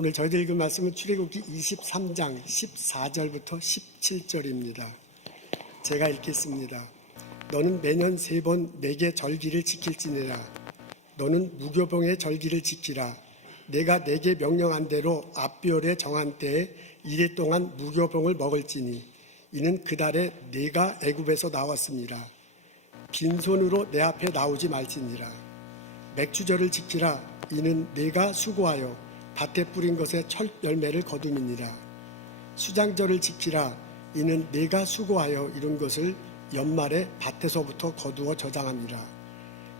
오늘 저희들 읽은 말씀은 출애굽기 23장 14절부터 17절입니다. 제가 읽겠습니다. 너는 매년 3번 내게 절기를 지킬지니라. 너는 무교병의 절기를 지키라. 내가 내게 명령한 대로 앞별에 정한 때에 이래 동안 무교병을 먹을지니 이는 그달에 내가 애굽에서 나왔습니다. 빈손으로 내 앞에 나오지 말지니라. 맥주절을 지키라. 이는 내가 수고하여 밭에 뿌린 것에 첫 열매를 거둠이니라. 수장절을 지키라. 이는 내가 수고하여 이룬 것을 연말에 밭에서부터 거두어 저장함이라.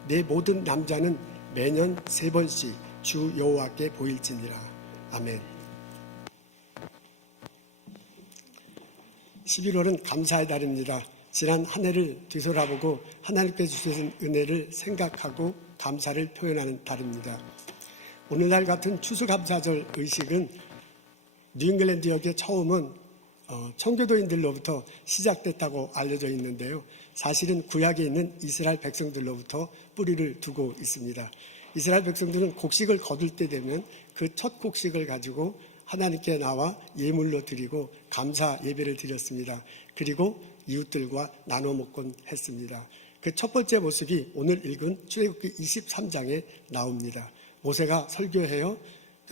내 모든 남자는 매년 3번씩 주 여호와께 보일지니라. 아멘. 11월은 감사의 달입니다. 지난 한 해를 뒤돌아보고 하나님께서 주신 은혜를 생각하고 감사를 표현하는 달입니다. 오늘날 같은 추수감사절 의식은 뉴잉글랜드역의 처음은 청교도인들로부터 시작됐다고 알려져 있는데요. 사실은 구약에 있는 이스라엘 백성들로부터 뿌리를 두고 있습니다. 이스라엘 백성들은 곡식을 거둘 때 되면 그 첫 곡식을 가지고 하나님께 나와 예물로 드리고 감사 예배를 드렸습니다. 그리고 이웃들과 나눠 먹곤 했습니다. 그 첫 번째 모습이 오늘 읽은 출애굽기 23장에 나옵니다. 모세가 설교해요.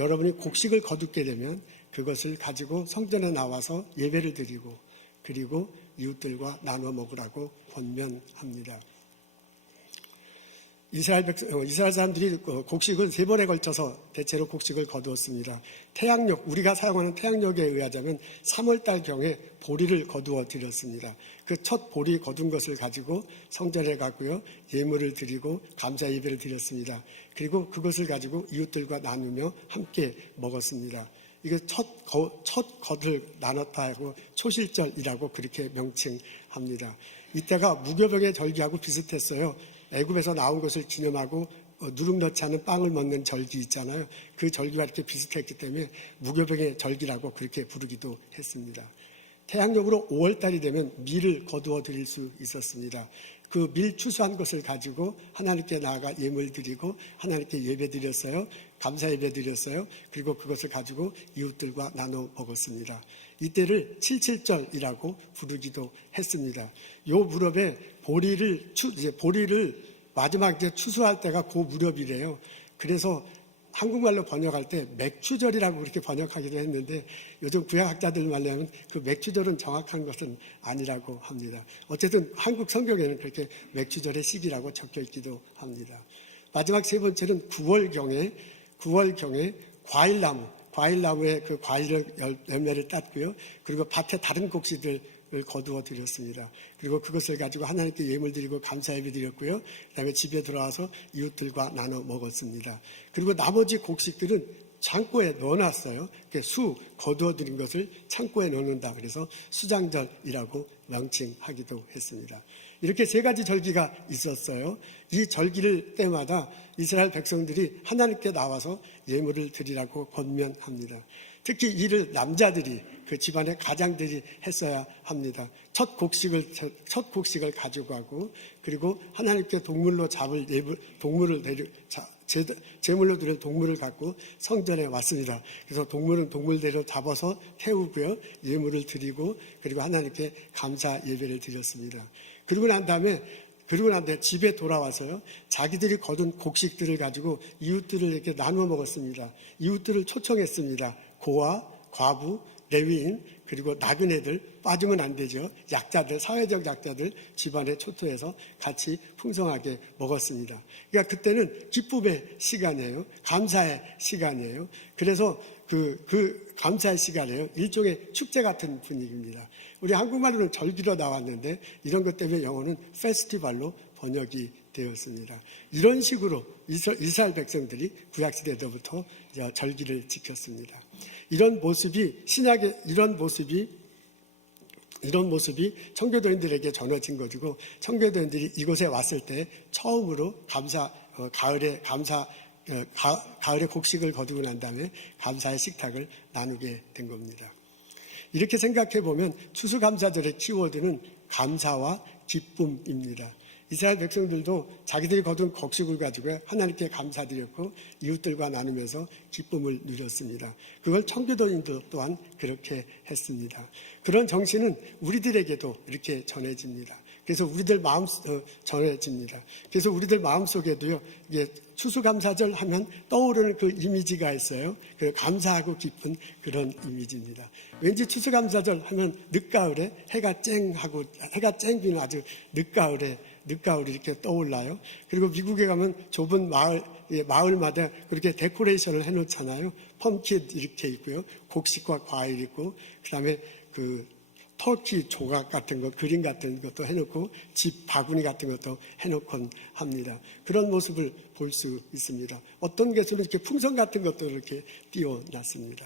여러분이 곡식을 거두게 되면 그것을 가지고 성전에 나와서 예배를 드리고 그리고 이웃들과 나눠 먹으라고 권면합니다. 이스라엘 사람들이 곡식을 3번에 걸쳐서 대체로 곡식을 거두었습니다. 태양력, 우리가 사용하는 태양력에 의하자면 3월달경에 보리를 거두어 드렸습니다. 그 첫 보리 거둔 것을 가지고 성전에 갔고요. 예물을 드리고 감사 예배를 드렸습니다. 그리고 그것을 가지고 이웃들과 나누며 함께 먹었습니다. 이거 첫 겉을 나눴다 하고 초실절이라고 그렇게 명칭합니다. 이때가 무교병의 절기하고 비슷했어요. 애굽에서 나온 것을 기념하고 누룩 넣지 않은 빵을 먹는 절기 있잖아요. 그 절기와 이렇게 비슷했기 때문에 무교병의 절기라고 그렇게 부르기도 했습니다. 태양력으로 5월달이 되면 밀을 거두어 드릴 수 있었습니다. 그 밀 추수한 것을 가지고 하나님께 나아가 예물 드리고 하나님께 예배 드렸어요. 감사 예배 드렸어요. 그리고 그것을 가지고 이웃들과 나눠 먹었습니다. 이때를 칠칠절이라고 부르기도 했습니다. 요 무렵에 보리를 마지막 이제 추수할 때가 그 무렵이래요. 그래서 한국말로 번역할 때 맥추절이라고 그렇게 번역하기도 했는데 요즘 구약학자들 말로는 그 맥추절은 정확한 것은 아니라고 합니다. 어쨌든 한국 성경에는 그렇게 맥추절의 시기라고 적혀 있기도 합니다. 마지막 세 번째는 9월경에 과일나무에 그 과일 열매를 땄고요. 그리고 밭에 다른 곡식들을 거두어 드렸습니다. 그리고 그것을 가지고 하나님께 예물 드리고 감사 예배 드렸고요. 그다음에 집에 돌아와서 이웃들과 나눠 먹었습니다. 그리고 나머지 곡식들은 창고에 넣어놨어요. 거두어 드린 것을 창고에 넣는다. 그래서 수장절이라고 명칭하기도 했습니다. 이렇게 3가지 절기가 있었어요. 이 절기를 때마다 이스라엘 백성들이 하나님께 나와서 예물을 드리라고 권면합니다. 특히 이를 남자들이 그 집안의 가장들이 했어야 합니다. 첫 곡식을 가지고 가고 그리고 하나님께 동물로 잡을 제물로 드릴 동물을 갖고 성전에 왔습니다. 그래서 동물은 동물대로 잡아서 태우고요. 예물을 드리고 그리고 하나님께 감사 예배를 드렸습니다. 그리고 난 다음에 집에 돌아와서요. 자기들이 거둔 곡식들을 가지고 이웃들을 이렇게 나누어 먹었습니다. 이웃들을 초청했습니다. 고아, 과부, 레위인, 그리고 나그네들 빠지면 안 되죠. 약자들, 사회적 약자들 집안에 초토해서 같이 풍성하게 먹었습니다. 그러니까 그때는 기쁨의 시간이에요. 감사의 시간이에요. 그래서 그 감사의 시간이에요. 일종의 축제 같은 분위기입니다. 우리 한국말로는 절기로 나왔는데 이런 것 때문에 영어는 페스티벌로 번역이 되었습니다. 이런 식으로 이스라엘 백성들이 구약시대 때부터 절기를 지켰습니다. 이런 모습이 청교도인들에게 전해진 것이고 청교도인들이 이곳에 왔을 때 처음으로 가을에 곡식을 거두고 난 다음에 감사의 식탁을 나누게 된 겁니다. 이렇게 생각해 보면 추수감사절의 키워드는 감사와 기쁨입니다. 이스라엘 백성들도 자기들이 거둔 곡식을 가지고 하나님께 감사드렸고 이웃들과 나누면서 기쁨을 누렸습니다. 그걸 청교도인도 또한 그렇게 했습니다. 그런 정신은 우리들에게도 이렇게 전해집니다. 그래서 우리들 전해집니다. 그래서 우리들 마음속에도요, 이게 추수감사절 하면 떠오르는 그 이미지가 있어요. 그 감사하고 기쁜 그런 이미지입니다. 왠지 추수감사절 하면 늦가을에 해가 쨍비는 아주 늦가을이 이렇게 떠올라요. 그리고 미국에 가면 좁은 마을마다 그렇게 데코레이션을 해놓잖아요. 펌킨 이렇게 있고요. 곡식과 과일 있고, 그 다음에 터키 조각 같은 거, 그림 같은 것도 해놓고 집 바구니 같은 것도 해놓곤 합니다. 그런 모습을 볼 수 있습니다. 어떤 곳은 이렇게 풍선 같은 것도 이렇게 띄워놨습니다.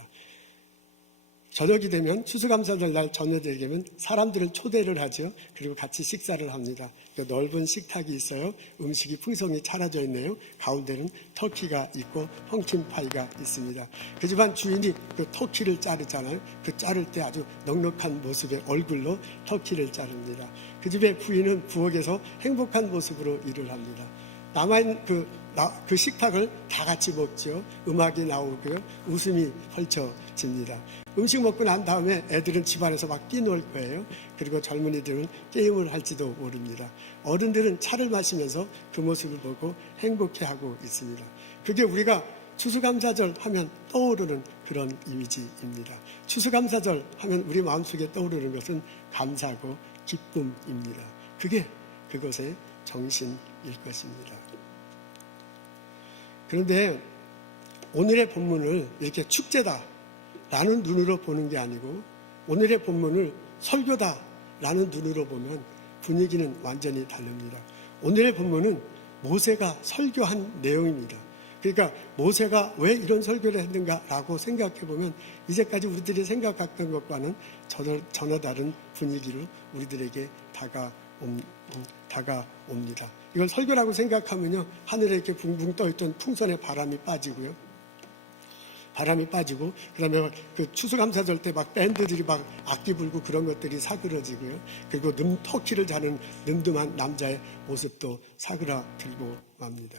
저녁이 되면 추수감사절 날 저녁이 되면 사람들을 초대를 하죠. 그리고 같이 식사를 합니다. 넓은 식탁이 있어요. 음식이 풍성히 차려져 있네요. 가운데는 터키가 있고 펑킨파이가 있습니다. 그 집안 주인이 그 터키를 자르잖아요. 그 자를 때 아주 넉넉한 모습의 얼굴로 터키를 자릅니다. 그 집의 부인은 부엌에서 행복한 모습으로 일을 합니다. 남아있는 그 식탁을 다 같이 먹죠. 음악이 나오고요. 웃음이 펼쳐집니다. 음식 먹고 난 다음에 애들은 집안에서 막 뛰놀 거예요. 그리고 젊은이들은 게임을 할지도 모릅니다. 어른들은 차를 마시면서 그 모습을 보고 행복해하고 있습니다. 그게 우리가 추수감사절 하면 떠오르는 그런 이미지입니다. 추수감사절 하면 우리 마음속에 떠오르는 것은 감사하고 기쁨입니다. 그게 그것의 정신일 것입니다. 그런데 오늘의 본문을 이렇게 축제다라는 눈으로 보는 게 아니고 오늘의 본문을 설교다라는 눈으로 보면 분위기는 완전히 다릅니다. 오늘의 본문은 모세가 설교한 내용입니다. 그러니까 모세가 왜 이런 설교를 했는가라고 생각해 보면 이제까지 우리들이 생각했던 것과는 전혀 다른 분위기로 우리들에게 다가옵니다. 이걸 설교라고 생각하면요, 하늘에 이렇게 붕붕 떠있던 풍선에 바람이 빠지고, 그 다음에 그 추수감사절 때 막 밴드들이 막 악기 불고 그런 것들이 사그러지고요. 그리고 터키를 자는 늠름한 남자의 모습도 사그라들고 맙니다.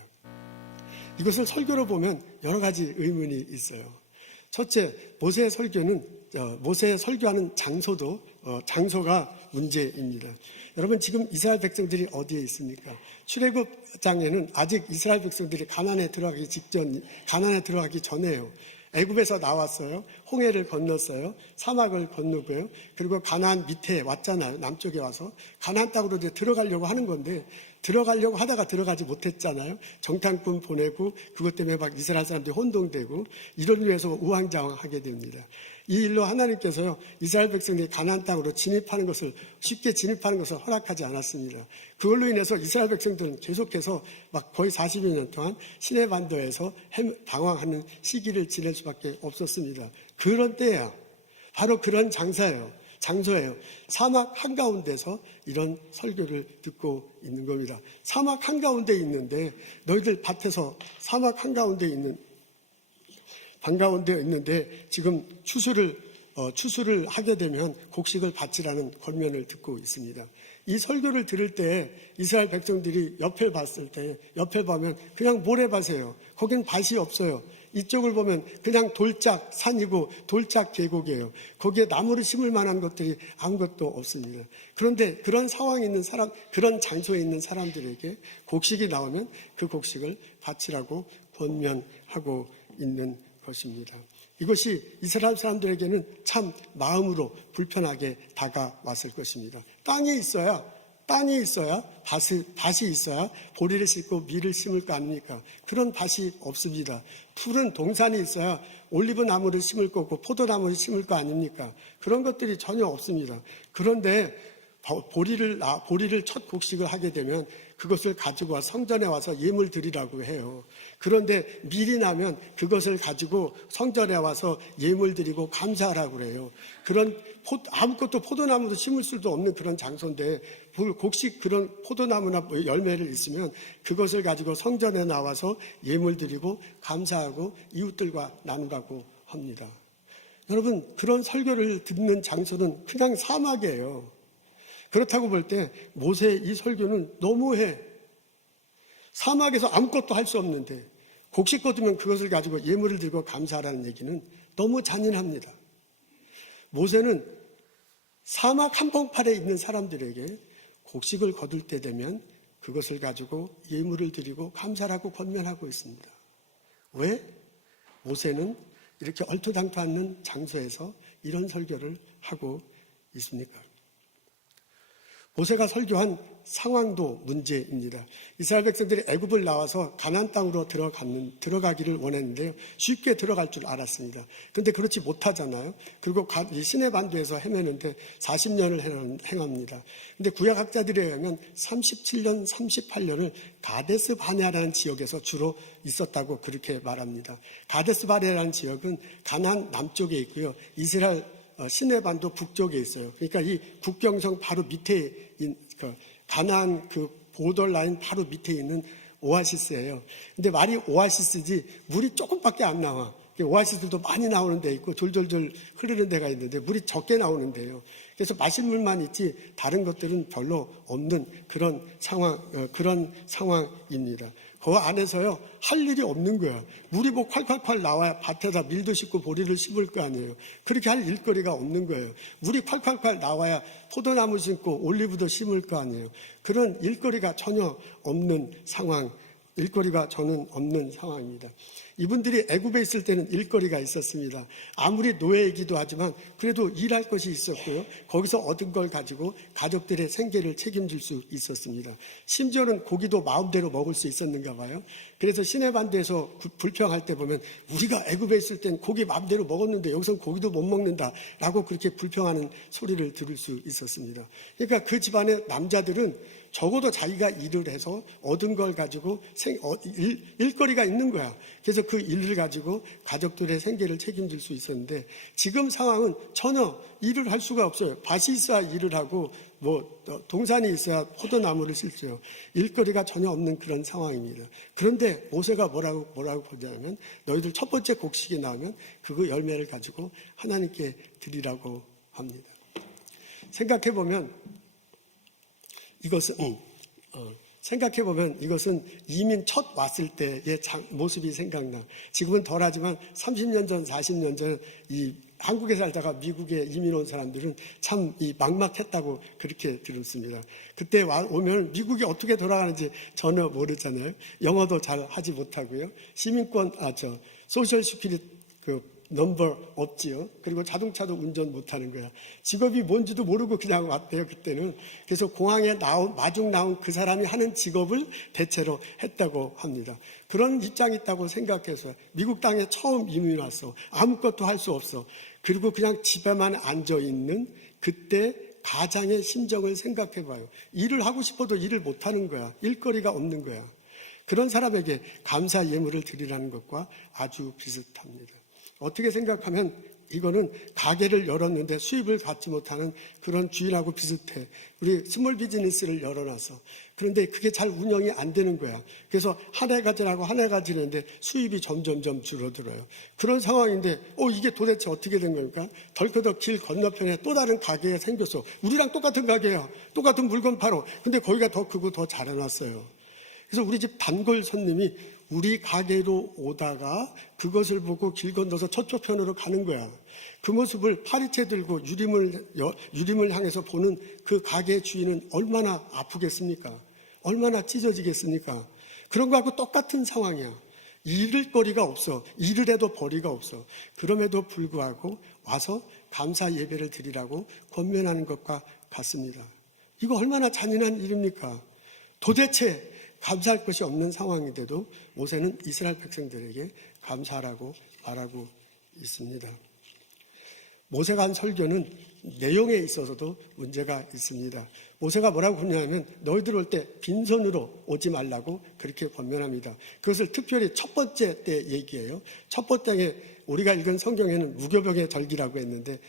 이것을 설교로 보면 여러 가지 의문이 있어요. 첫째, 모세의 설교하는 장소가 문제입니다. 여러분, 지금 이스라엘 백성들이 어디에 있습니까? 출애굽장에는 아직 이스라엘 백성들이 가나안에 들어가기 전에요. 애굽에서 나왔어요. 홍해를 건넜어요. 사막을 건너고요. 그리고 가나안 밑에 왔잖아요. 남쪽에 와서 가나안 땅으로 이제 들어가려고 하는 건데 들어가려고 하다가 들어가지 못했잖아요. 정탐꾼 보내고 그것 때문에 막 이스라엘 사람들이 혼동되고 이런 위해서 우왕좌왕하게 됩니다. 이 일로 하나님께서요, 이스라엘 백성들이 가나안 땅으로 쉽게 진입하는 것을 허락하지 않았습니다. 그걸로 인해서 이스라엘 백성들은 계속해서 막 거의 40여 년 동안 시내 반도에서 방황하는 시기를 지낼 수밖에 없었습니다. 그런 때야, 바로 그런 장소예요. 사막 한가운데서 이런 설교를 듣고 있는 겁니다. 사막 한가운데 있는데 너희들 밭에서 사막 한가운데 있는데 지금 추수를 하게 되면 곡식을 바치라는 권면을 듣고 있습니다. 이 설교를 들을 때 이스라엘 백성들이 옆에 보면 그냥 모래밭이에요. 거긴 밭이 없어요. 이쪽을 보면 그냥 돌짝 산이고 돌짝 계곡이에요. 거기에 나무를 심을 만한 것들이 아무것도 없습니다. 그런데 그런 상황에 있는 그런 장소에 있는 사람들에게 곡식이 나오면 그 곡식을 바치라고 권면하고 있는 것입니다. 이것이 이스라엘 사람들에게는 참 마음으로 불편하게 다가왔을 것입니다. 땅이 있어야 밭이 있어야 보리를 심고 밀을 심을 거 아닙니까? 그런 밭이 없습니다. 푸른 동산이 있어야 올리브 나무를 심을 거고 포도나무를 심을 거 아닙니까? 그런 것들이 전혀 없습니다. 그런데 보리를 첫 곡식을 하게 되면 그것을 가지고 와 성전에 와서 예물 드리라고 해요. 그런데 밀이 나면 그것을 가지고 성전에 와서 예물 드리고 감사하라고 그래요. 그런 아무것도 포도나무도 심을 수도 없는 그런 장소인데 그런 포도나무나 열매를 있으면 그것을 가지고 성전에 나와서 예물 드리고 감사하고 이웃들과 나누라고 합니다. 여러분, 그런 설교를 듣는 장소는 그냥 사막이에요. 그렇다고 볼 때 모세의 이 설교는 너무해. 사막에서 아무것도 할 수 없는데 곡식 거두면 그것을 가지고 예물을 들고 감사하라는 얘기는 너무 잔인합니다. 모세는 사막 한복판에 있는 사람들에게 곡식을 거둘 때 되면 그것을 가지고 예물을 드리고 감사라고 권면하고 있습니다. 왜? 모세는 이렇게 얼토당토 않는 장소에서 이런 설교를 하고 있습니까? 모세가 설교한 상황도 문제입니다. 이스라엘 백성들이 애굽을 나와서 가나안 땅으로 들어가기를 원했는데요. 쉽게 들어갈 줄 알았습니다. 그런데 그렇지 못하잖아요. 그리고 시내 반도에서 헤매는데 40년을 행합니다. 그런데 구약학자들에 의하면 37년, 38년을 가데스 바네아라는 지역에서 주로 있었다고 그렇게 말합니다. 가데스 바네아라는 지역은 가나안 남쪽에 있고요. 이스라엘 시내반도 북쪽에 있어요. 그러니까 이 국경선 바로 밑에 가나안 그 보더라인 바로 밑에 있는 오아시스예요. 근데 말이 오아시스지 물이 조금밖에 안 나와. 오아시스도 많이 나오는 데 있고 졸졸졸 흐르는 데가 있는데 물이 적게 나오는 데요. 그래서 마실 물만 있지 다른 것들은 별로 없는 그런 상황입니다. 그 안에서요, 할 일이 없는 거야. 물이 뭐 콸콸콸 나와야 밭에다 밀도 싣고 보리를 씹을 거 아니에요. 그렇게 할 일거리가 없는 거예요. 물이 콸콸콸 나와야 포도나무 심고 올리브도 심을 거 아니에요. 그런 일거리가 전혀 없는 일거리가 저는 없는 상황입니다. 이분들이 애굽에 있을 때는 일거리가 있었습니다. 아무리 노예이기도 하지만 그래도 일할 것이 있었고요. 거기서 얻은 걸 가지고 가족들의 생계를 책임질 수 있었습니다. 심지어는 고기도 마음대로 먹을 수 있었는가 봐요. 그래서 시내반도에서 불평할 때 보면 우리가 애굽에 있을 땐 고기 마음대로 먹었는데 여기서는 고기도 못 먹는다라고 그렇게 불평하는 소리를 들을 수 있었습니다. 그러니까 그 집안의 남자들은 적어도 자기가 일을 해서 얻은 걸 가지고 일거리가 있는 거야. 그래서 그 일을 가지고 가족들의 생계를 책임질 수 있었는데 지금 상황은 전혀 일을 할 수가 없어요. 밭이 있어야 일을 하고 동산이 있어야 포도나무를 심어요. 일거리가 전혀 없는 그런 상황입니다. 그런데 모세가 뭐라고 보자면 너희들 첫 번째 곡식이 나오면 그 열매를 가지고 하나님께 드리라고 합니다. 생각해보면 이것은 이민 첫 왔을 때의 모습이 생각나. 지금은 덜하지만 30년 전, 40년 전 이 한국에 살다가 미국에 이민 온 사람들은 참 막막했다고 그렇게 들었습니다. 그때 오면 미국이 어떻게 돌아가는지 전혀 모르잖아요. 영어도 잘 하지 못하고요. 시민권, 소셜 시큐리티 넘버 없지요. 그리고 자동차도 운전 못하는 거야. 직업이 뭔지도 모르고 그냥 왔대요, 그때는. 그래서 공항에 마중 나온 그 사람이 하는 직업을 대체로 했다고 합니다. 그런 입장이 있다고 생각해서 미국 땅에 처음 이민 왔어. 아무것도 할 수 없어. 그리고 그냥 집에만 앉아있는 그때 가장의 심정을 생각해봐요. 일을 하고 싶어도 일을 못하는 거야. 일거리가 없는 거야. 그런 사람에게 감사 예물을 드리라는 것과 아주 비슷합니다. 어떻게 생각하면 이거는 가게를 열었는데 수입을 받지 못하는 그런 주인하고 비슷해. 우리 스몰 비즈니스를 열어놔서. 그런데 그게 잘 운영이 안 되는 거야. 그래서 한 해가 지는데 수입이 점점점 줄어들어요. 그런 상황인데 이게 도대체 어떻게 된 겁니까? 덜커덕 길 건너편에 또 다른 가게가 생겼어. 우리랑 똑같은 가게야. 똑같은 물건 팔어. 근데 거기가 더 크고 더 잘 해놨어요. 그래서 우리 집 단골 손님이 우리 가게로 오다가 그것을 보고 길 건너서 저쪽 편으로 가는 거야. 그 모습을 파리채 들고 유림을 향해서 보는 그 가게 주인은 얼마나 아프겠습니까? 얼마나 찢어지겠습니까? 그런 거하고 똑같은 상황이야. 잃을 거리가 없어. 일을 해도 벌이가 없어. 그럼에도 불구하고 와서 감사 예배를 드리라고 권면하는 것과 같습니다. 이거 얼마나 잔인한 일입니까? 도대체 감사할 것이 없는 상황인데도 모세는 이스라엘 백성들에게 감사하라고 말하고 있습니다. 모세가 한 설교는 내용에 있어서도 문제가 있습니다. 모세가 뭐라고 했냐면 너희들 올 때 빈손으로 오지 말라고 그렇게 권면합니다. 그것을 특별히 첫 번째 때 얘기해요. 첫 번째 우리가 읽은 성경에는 무교병의 절기라고 했는데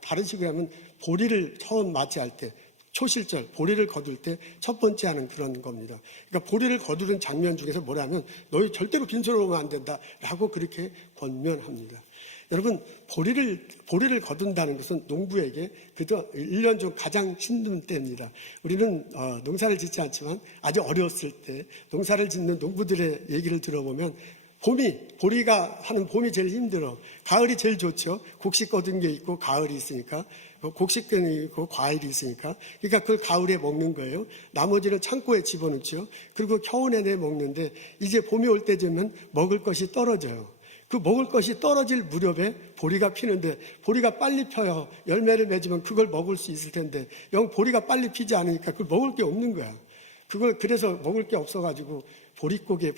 다른 식으로 하면 보리를 처음 맞이할 때 초실절, 보리를 거둘 때 첫 번째 하는 그런 겁니다. 그러니까 보리를 거두는 장면 중에서 뭐라면 너희 절대로 빈손으로 오면 안 된다라고 그렇게 권면합니다. 여러분, 보리를 거둔다는 것은 농부에게 그저 1년 중 가장 힘든 때입니다. 우리는 농사를 짓지 않지만 아주 어려웠을 때 농사를 짓는 농부들의 얘기를 들어보면 보리가 하는 봄이 제일 힘들어. 가을이 제일 좋죠. 곡식 거둔 게 있고 가을이 있으니까. 곡식이 있고 과일이 있으니까. 그러니까 그걸 가을에 먹는 거예요. 나머지는 창고에 집어넣죠. 그리고 겨우 내내 먹는데 이제 봄이 올 때 되면 먹을 것이 떨어져요. 그 먹을 것이 떨어질 무렵에 보리가 피는데 보리가 빨리 펴요. 열매를 맺으면 그걸 먹을 수 있을 텐데 영 보리가 빨리 피지 않으니까 그걸 먹을 게 없는 거야. 그걸 그래서 먹을 게 없어가지고 보릿고개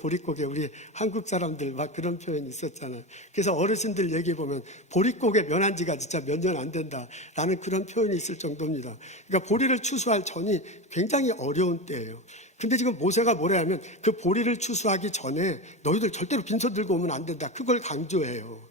우리 한국 사람들 막 그런 표현이 있었잖아요. 그래서 어르신들 얘기 보면 보릿고개 면한 지가 진짜 몇 년 안 된다라는 그런 표현이 있을 정도입니다. 그러니까 보리를 추수할 전이 굉장히 어려운 때예요. 근데 지금 모세가 뭐라 하면 그 보리를 추수하기 전에 너희들 절대로 빈손 들고 오면 안 된다. 그걸 강조해요.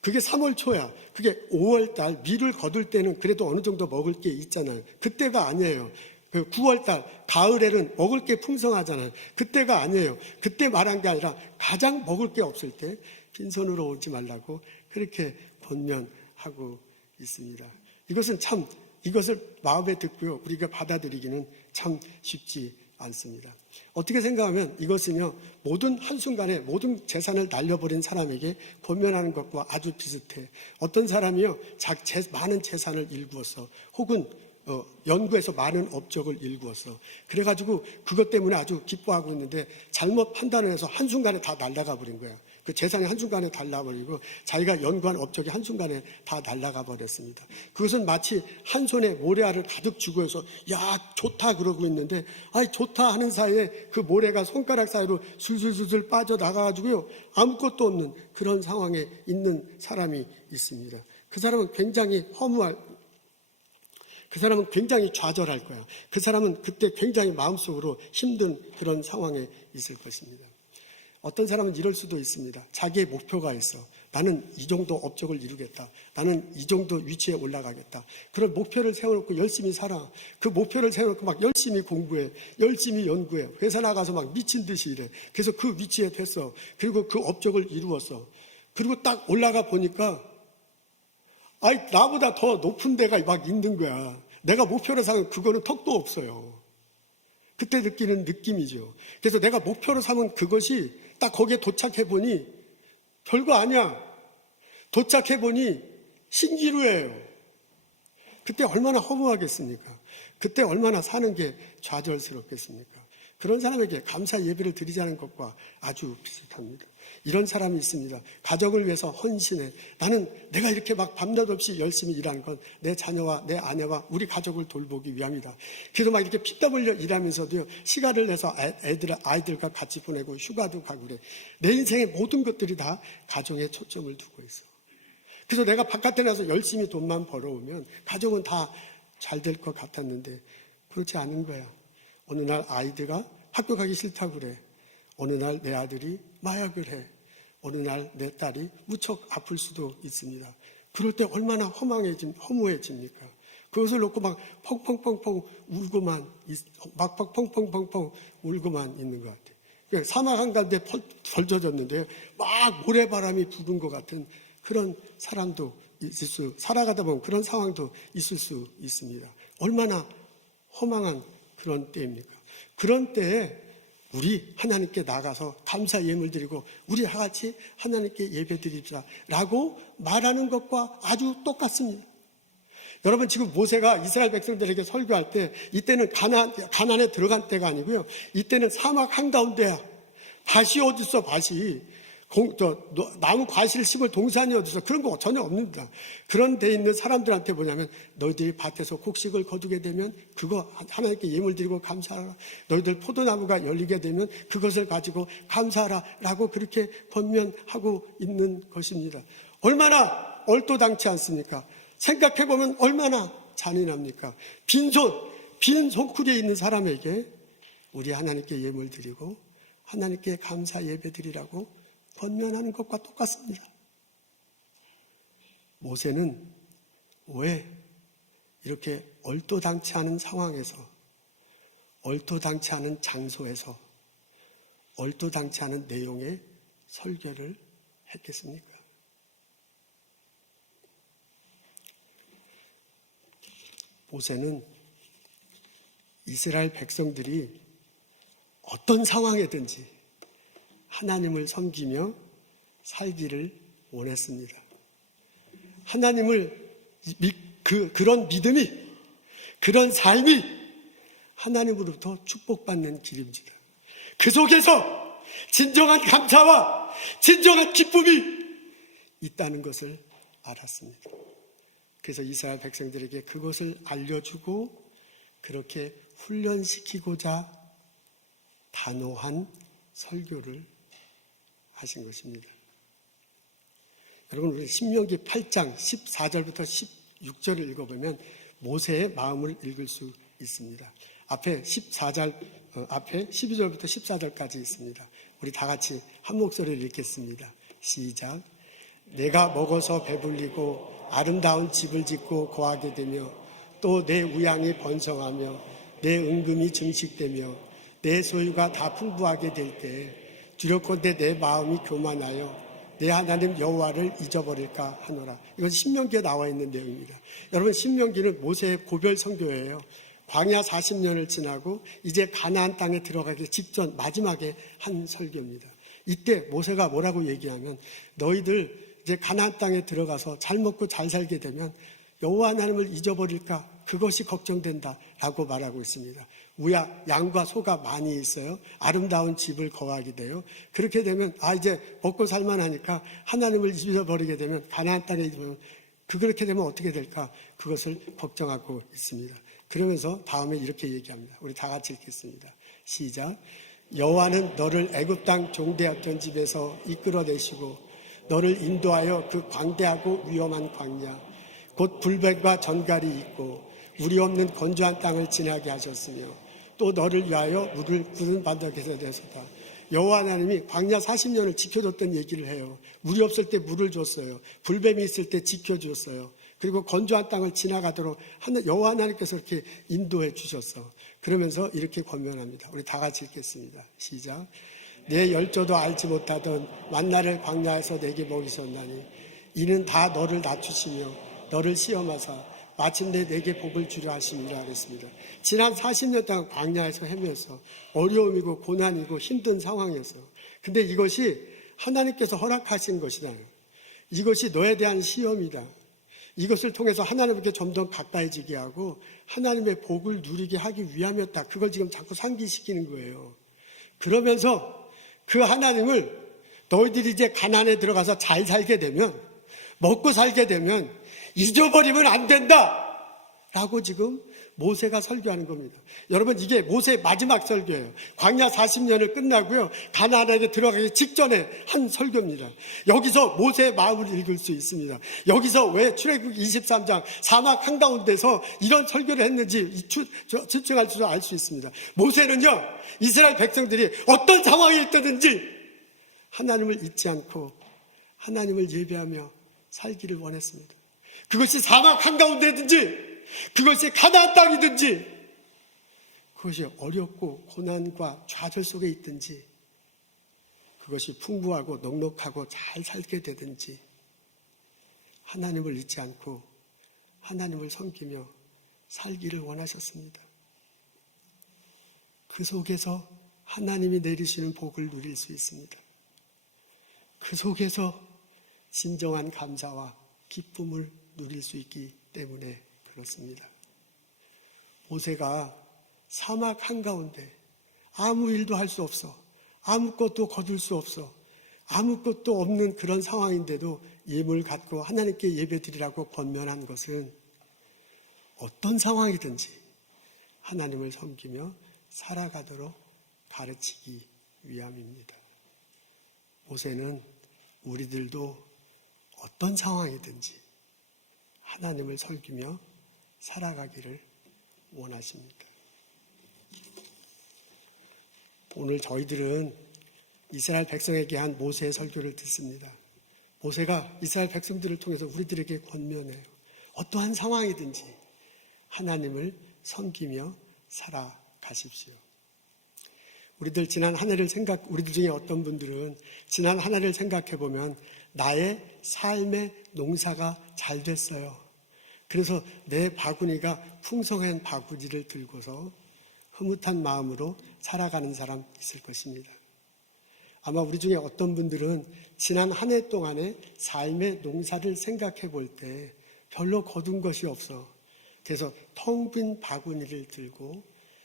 그게 3월 초야. 그게 5월 달 밀을 거둘 때는 그래도 어느 정도 먹을 게 있잖아요. 그때가 아니에요. 9월 달 가을에는 먹을 게 풍성하잖아요. 그때가 아니에요. 그때 말한 게 아니라 가장 먹을 게 없을 때 빈손으로 오지 말라고 그렇게 권면하고 있습니다. 이것을 마음에 듣고요. 우리가 받아들이기는 참 쉽지 않습니다. 어떻게 생각하면 이것은요, 모든 한순간에 모든 재산을 날려버린 사람에게 권면하는 것과 아주 비슷해. 어떤 사람이요, 많은 재산을 일구었어. 혹은 연구해서 많은 업적을 일구었어. 그래가지고 그것 때문에 아주 기뻐하고 있는데 잘못 판단을 해서 한순간에 다 날아가 버린 거야. 그 재산이 한순간에 달라버리고 자기가 연구한 업적이 한순간에 다 날아가 버렸습니다. 그것은 마치 한 손에 모래알을 가득 쥐고 해서 야 좋다 그러고 있는데 좋다 하는 사이에 그 모래가 손가락 사이로 술술술술 빠져나가가지고요 아무것도 없는 그런 상황에 있는 사람이 있습니다. 그 사람은 굉장히 그 사람은 굉장히 좌절할 거야. 그 사람은 그때 굉장히 마음속으로 힘든 그런 상황에 있을 것입니다. 어떤 사람은 이럴 수도 있습니다. 자기의 목표가 있어. 나는 이 정도 업적을 이루겠다. 나는 이 정도 위치에 올라가겠다. 그런 목표를 세워놓고 열심히 살아. 그 목표를 세워놓고 막 열심히 공부해. 열심히 연구해. 회사 나가서 막 미친 듯이 일해. 그래서 그 위치에 됐어. 그리고 그 업적을 이루었어. 그리고 딱 올라가 보니까 나보다 더 높은 데가 막 있는 거야. 내가 목표로 삼은 그거는 턱도 없어요. 그때 느끼는 느낌이죠. 그래서 내가 목표로 삼은 그것이 딱 거기에 도착해보니 별거 아니야. 도착해보니 신기루예요. 그때 얼마나 허무하겠습니까? 그때 얼마나 사는 게 좌절스럽겠습니까? 그런 사람에게 감사 예배를 드리자는 것과 아주 비슷합니다. 이런 사람이 있습니다. 가족을 위해서 헌신해. 나는 내가 이렇게 막 밤낮 없이 열심히 일하는 건 내 자녀와 내 아내와 우리 가족을 돌보기 위함이다. 그래서 막 이렇게 피 땀 흘려 일하면서도요, 시간을 내서 아이들과 같이 보내고 휴가도 가고 그래. 내 인생의 모든 것들이 다 가정에 초점을 두고 있어. 그래서 내가 바깥에 나서 열심히 돈만 벌어오면 가족은 다 잘 될 것 같았는데 그렇지 않은 거야. 어느 날 아이들가 학교 가기 싫다고 그래. 어느 날 내 아들이 마약을 해. 어느 날 내 딸이 무척 아플 수도 있습니다. 그럴 때 얼마나 허무해집니까? 그것을 놓고 막 펑펑펑펑 울고만 있는 것 같아요. 사막 한가운데 벌져졌는데 막 모래바람이 부는 것 같은 그런 사람도 살아가다 보면 그런 상황도 있을 수 있습니다. 얼마나 허망한 그런 때입니까? 그런 때에 우리 하나님께 나가서 감사 예물 드리고 우리 다 같이 하나님께 예배 드립시다 라고 말하는 것과 아주 똑같습니다. 여러분, 지금 모세가 이스라엘 백성들에게 설교할 때 이때는 가나안에 들어간 때가 아니고요, 이때는 사막 한가운데야. 밭이 어딨어? 밭이 나무 과실을 심을 동산이 어디서, 그런 거 전혀 없습니다. 그런 데 있는 사람들한테 뭐냐면, 너희들이 밭에서 곡식을 거두게 되면 그거 하나님께 예물 드리고 감사하라. 너희들 포도나무가 열리게 되면 그것을 가지고 감사하라 라고 그렇게 권면하고 있는 것입니다. 얼마나 얼토당치 않습니까? 생각해보면 얼마나 잔인합니까? 빈 손쿨에 있는 사람에게 우리 하나님께 예물 드리고 하나님께 감사 예배 드리라고 권면하는 것과 똑같습니다. 모세는 왜 이렇게 얼토당치 않은 상황에서, 얼토당치 않은 장소에서, 얼토당치 않은 내용의 설교를 했겠습니까? 모세는 이스라엘 백성들이 어떤 상황에든지 하나님을 섬기며 살기를 원했습니다. 하나님을 그런 믿음이, 그런 삶이 하나님으로부터 축복받는 길입니다. 그 속에서 진정한 감사와 진정한 기쁨이 있다는 것을 알았습니다. 그래서 이스라엘 백성들에게 그것을 알려주고 그렇게 훈련시키고자 단호한 설교를 하신 것입니다. 여러분, 우리 신명기 8장 14절부터 16절을 읽어보면 모세의 마음을 읽을 수 있습니다. 앞에 12절부터 14절까지 있습니다. 우리 다 같이 한 목소리를 읽겠습니다. 시작. 내가 먹어서 배불리고 아름다운 집을 짓고 거하게 되며 또 내 우양이 번성하며 내 은금이 증식되며 내 소유가 다 풍부하게 될 때 두렵건대 내 마음이 교만하여 내 하나님 여호와를 잊어버릴까 하노라. 이건 신명기에 나와 있는 내용입니다. 여러분, 신명기는 모세의 고별 선교예요. 광야 40년을 지나고 이제 가나안 땅에 들어가기 직전 마지막에 한 설교입니다. 이때 모세가 뭐라고 얘기하면 너희들 이제 가나안 땅에 들어가서 잘 먹고 잘 살게 되면 여호와 하나님을 잊어버릴까 그것이 걱정된다라고 말하고 있습니다. 양과 소가 많이 있어요. 아름다운 집을 거하게 돼요. 그렇게 되면 이제 먹고 살만하니까 하나님을 잊어버리게 되면 가나안 땅에 있으면 그렇게 되면 어떻게 될까 그것을 걱정하고 있습니다. 그러면서 다음에 이렇게 얘기합니다. 우리 다 같이 읽겠습니다. 시작. 여호와는 너를 애굽 땅 종되었던 집에서 이끌어내시고 너를 인도하여 그 광대하고 위험한 광야 곧 불백과 전갈이 있고 우리 없는 건조한 땅을 지나게 하셨으며 또 너를 위하여 물을 구른 바닥에서 내서다. 여호와 하나님이 광야 40년을 지켜줬던 얘기를 해요. 물이 없을 때 물을 줬어요. 불뱀이 있을 때 지켜주었어요. 그리고 건조한 땅을 지나가도록 여호와 하나님께서 이렇게 인도해 주셨어. 그러면서 이렇게 권면합니다. 우리 다 같이 읽겠습니다. 시작. 내 열조도 알지 못하던 만나를 광야에서 내게 먹이셨나니 이는 다 너를 낮추시며 너를 시험하사 마침내 내게 복을 주려 하심이라 그랬습니다. 지난 40년 동안 광야에서 헤매서 어려움이고 고난이고 힘든 상황에서 근데 이것이 하나님께서 허락하신 것이다. 이것이 너에 대한 시험이다. 이것을 통해서 하나님께 좀 더 가까이지게 하고 하나님의 복을 누리게 하기 위함이었다. 그걸 지금 자꾸 상기시키는 거예요. 그러면서 그 하나님을 너희들이 이제 가나안에 들어가서 잘 살게 되면 먹고 살게 되면 잊어버리면 안 된다 라고 지금 모세가 설교하는 겁니다. 여러분, 이게 모세의 마지막 설교예요. 광야 40년을 끝나고요 가나안에 들어가기 직전에 한 설교입니다. 여기서 모세의 마음을 읽을 수 있습니다. 여기서 왜 출애굽기 23장 사막 한가운데서 이런 설교를 했는지 집중할 줄 알 수 있습니다. 모세는요 이스라엘 백성들이 어떤 상황이 있든지 하나님을 잊지 않고 하나님을 예배하며 살기를 원했습니다. 그것이 사막 한가운데든지 그것이 가나안 땅이든지 그것이 어렵고 고난과 좌절 속에 있든지 그것이 풍부하고 넉넉하고 잘 살게 되든지 하나님을 잊지 않고 하나님을 섬기며 살기를 원하셨습니다. 그 속에서 하나님이 내리시는 복을 누릴 수 있습니다. 그 속에서 진정한 감사와 기쁨을 누릴 수 있기 때문에 그렇습니다. 모세가 사막 한가운데 아무 일도 할 수 없어, 아무것도 거둘 수 없어, 아무것도 없는 그런 상황인데도 예물 갖고 하나님께 예배드리라고 권면한 것은 어떤 상황이든지 하나님을 섬기며 살아가도록 가르치기 위함입니다. 모세는 우리들도 어떤 상황이든지 하나님을 섬기며 살아가기를 원하십니다. 오늘 저희들은 이스라엘 백성에게 한 모세의 설교를 듣습니다. 모세가 이스라엘 백성들을 통해서 우리들에게 권면해요. 어떠한 상황이든지 하나님을 섬기며 살아가십시오. 우리들 지난 한 해를 우리들 중에 어떤 분들은 지난 한 해를 생각해 보면 나의 삶의 농사가 잘 됐어요. 그래서 내 바구니가 풍성한 바구니를 들고서 흐뭇한 마음으로 살아가는 사람 있을 것입니다. 아마 우리 중에 어떤 분들은 지난 한 해 동안의 삶의 농사를 생각해 볼 때 별로 거둔 것이 없어. 그래서 텅 빈 바구니를 들고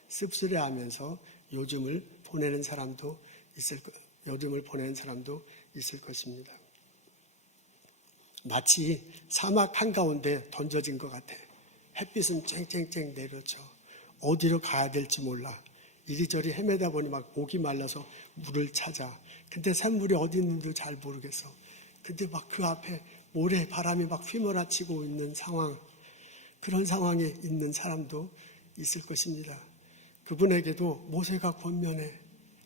씁쓸해하면서 요즘을 보내는 사람도 있을 것입니다. 마치 사막 한가운데 던져진 것 같아. 햇빛은 쨍쨍쨍 내려쳐. 어디로 가야 될지 몰라. 이리저리 헤매다 보니 막 목이 말라서 물을 찾아. 근데 샘물이 어디 있는지도 잘 모르겠어. 근데 막 그 앞에 모래, 바람이 막 휘몰아치고 있는 상황, 그런 상황에 있는 사람도 있을 것입니다. 그분에게도 모세가 권면해.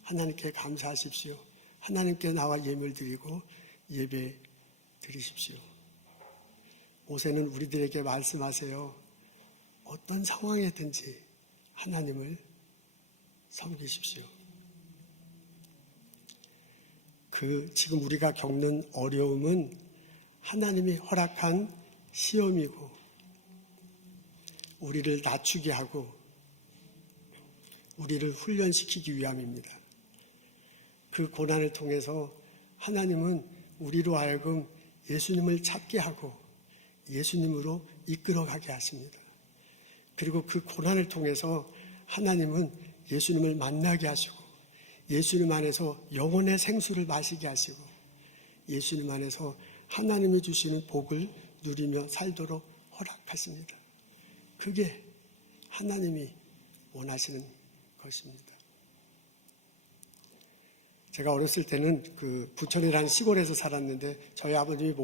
하나님께 감사하십시오. 하나님께 나와 예물 드리고 예배 드리십시오. 모세는 우리들에게 말씀하세요. 어떤 상황이든지 하나님을 섬기십시오. 지금 우리가 겪는 어려움은 하나님이 허락한 시험이고 우리를 낮추게 하고 우리를 훈련시키기 위함입니다. 그 고난을 통해서 하나님은 우리로 하여금 예수님을 찾게 하고 예수님으로 이끌어가게 하십니다. 그리고 그 고난을 통해서 하나님은 예수님을 만나게 하시고 예수님 안에서 영혼의 생수를 마시게 하시고 예수님 안에서 하나님이 주시는 복을 누리며 살도록 허락하십니다. 그게 하나님이 원하시는 것입니다. 제가 어렸을 때는 부천이라는 시골에서 살았는데 저희 아버님이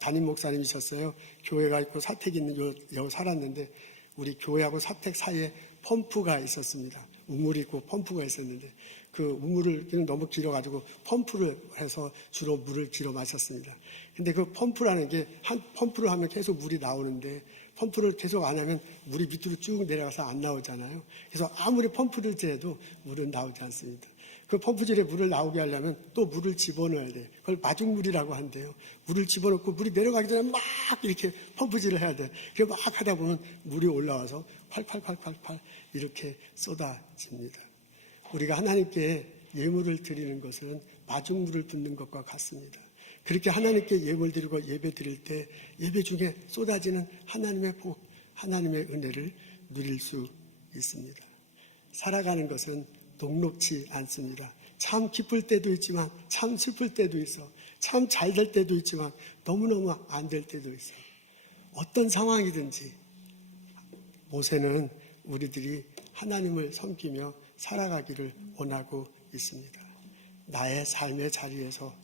담임 목사님이셨어요. 교회가 있고 사택이 있는 여기 살았는데 우리 교회하고 사택 사이에 펌프가 있었습니다. 우물이 있고 펌프가 있었는데 그 우물을 너무 길어가지고 펌프를 해서 주로 물을 길어 마셨습니다. 근데 그 펌프라는 게 펌프를 하면 계속 물이 나오는데 펌프를 계속 안 하면 물이 밑으로 쭉 내려가서 안 나오잖아요. 그래서 아무리 펌프를 재도 물은 나오지 않습니다. 그 펌프질에 물을 나오게 하려면 또 물을 집어넣어야 돼요. 그걸 마중물이라고 한대요. 물을 집어넣고 물이 내려가기 전에 막 이렇게 펌프질을 해야 돼요. 그래서 막 하다 보면 물이 올라와서 콸콸콸콸콸 이렇게 쏟아집니다. 우리가 하나님께 예물을 드리는 것은 마중물을 붓는 것과 같습니다. 그렇게 하나님께 예물 드리고 예배 드릴 때 예배 중에 쏟아지는 하나님의 복, 하나님의 은혜를 누릴 수 있습니다. 살아가는 것은 녹록지 않습니다. 참 기쁠 때도 있지만 참 슬플 때도 있어. 참 잘 될 때도 있지만 너무너무 안 될 때도 있어. 어떤 상황이든지 모세는 우리들이 하나님을 섬기며 살아가기를 원하고 있습니다. 나의 삶의 자리에서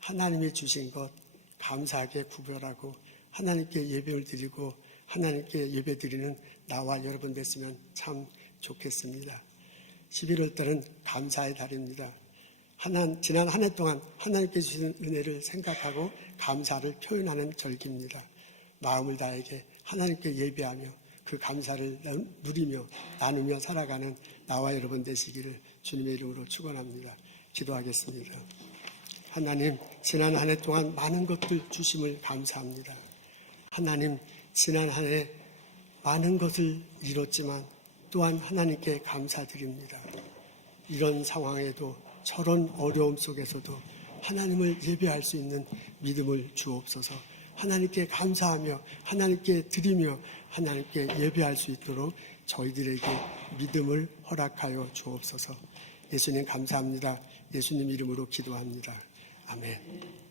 하나님이 주신 것 감사하게 구별하고 하나님께 예배를 드리고 하나님께 예배 드리는 나와 여러분 됐으면 참 좋겠습니다. 11월 달은 감사의 달입니다. 지난 한 해 동안 하나님께 주신 은혜를 생각하고 감사를 표현하는 절기입니다. 마음을 다하게 하나님께 예배하며 그 감사를 누리며 나누며 살아가는 나와 여러분 되시기를 주님의 이름으로 축원합니다. 기도하겠습니다. 하나님, 지난 한 해 동안 많은 것들 주심을 감사합니다. 하나님, 지난 한 해 많은 것을 이뤘지만 또한 하나님께 감사드립니다. 이런 상황에도 저런 어려움 속에서도 하나님을 예배할 수 있는 믿음을 주옵소서. 하나님께 감사하며 하나님께 드리며 하나님께 예배할 수 있도록 저희들에게 믿음을 허락하여 주옵소서. 예수님 감사합니다. 예수님 이름으로 기도합니다. 아멘.